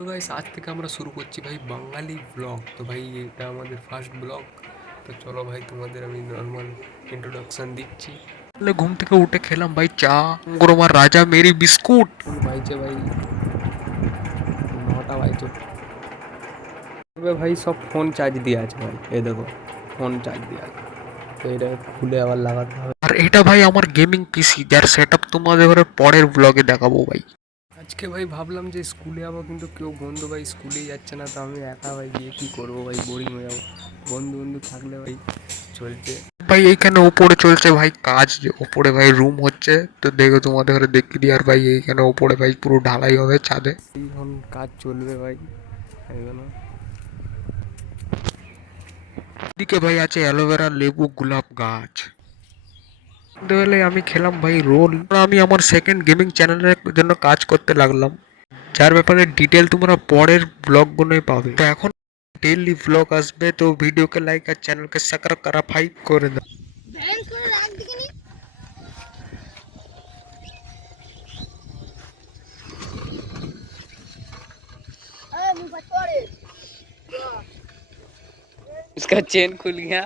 তো গাইস আজ থেকে আমরা শুরু করছি ভাই বাঙালি ব্লগ। তো ভাই এটা আমাদের ফার্স্ট ব্লগ। তো চলো ভাই তোমাদের আমি নর্মাল ইন্ট্রোডাকশন দিচ্ছি। তাহলে ঘুম থেকে উঠে খেলাম ভাই চা, গরমার রাজা মেরি বিস্কুট ভাইছে ভাই 9টা বাজছে। তবে ভাই সব ফোন চার্জ দিয়ে আছে ভাই, এই দেখো ফোন চার্জ দিয়ে আছে। তো এটা খুলে আবার লাগাতে হবে। আর এটা ভাই আমার গেমিং পিসি, যার সেট আপ তোমাদের পরের ব্লগে দেখাবো ভাই। আজকে ভাই ভাবলাম যে স্কুলে যাবো, কিন্তু কেউ বন্ধু ভাই স্কুলেই যাচ্ছে না। তো আমি একা ভাই গিয়ে কী করবো ভাই, বোরিং হয়ে যাবো। বন্ধু বন্ধু থাকলে ভাই চলছে। ভাই এইখানে ওপরে চলছে ভাই কাজ, যে ওপরে ভাই রুম হচ্ছে। তো দেখো তোমাদের ঘরে দেখিয়ে দিই। আর ভাই এইখানে ওপরে ভাই পুরো ঢালাই হবে ছাদে, এখন কাজ চলবে ভাই এগুলো। এদিকে ভাই আছে অ্যালোভেরা, লেবু, গোলাপ গাছ। সন্ধ্যেবেলায় আমি খেলাম ভাই রোল। আমি আমার সেকেন্ড গেমিং চ্যানেলের জন্য কাজ করতে লাগলাম, যার ব্যাপারে ডিটেল তোমরা পরের ব্লগগুলোই পাবে। তো এখন ডেইলি ব্লগ আসবে, তো ভিডিওকে লাইক আর চ্যানেলকে সাবস্ক্রাইব করে দাও। उसका चेन खुल गया।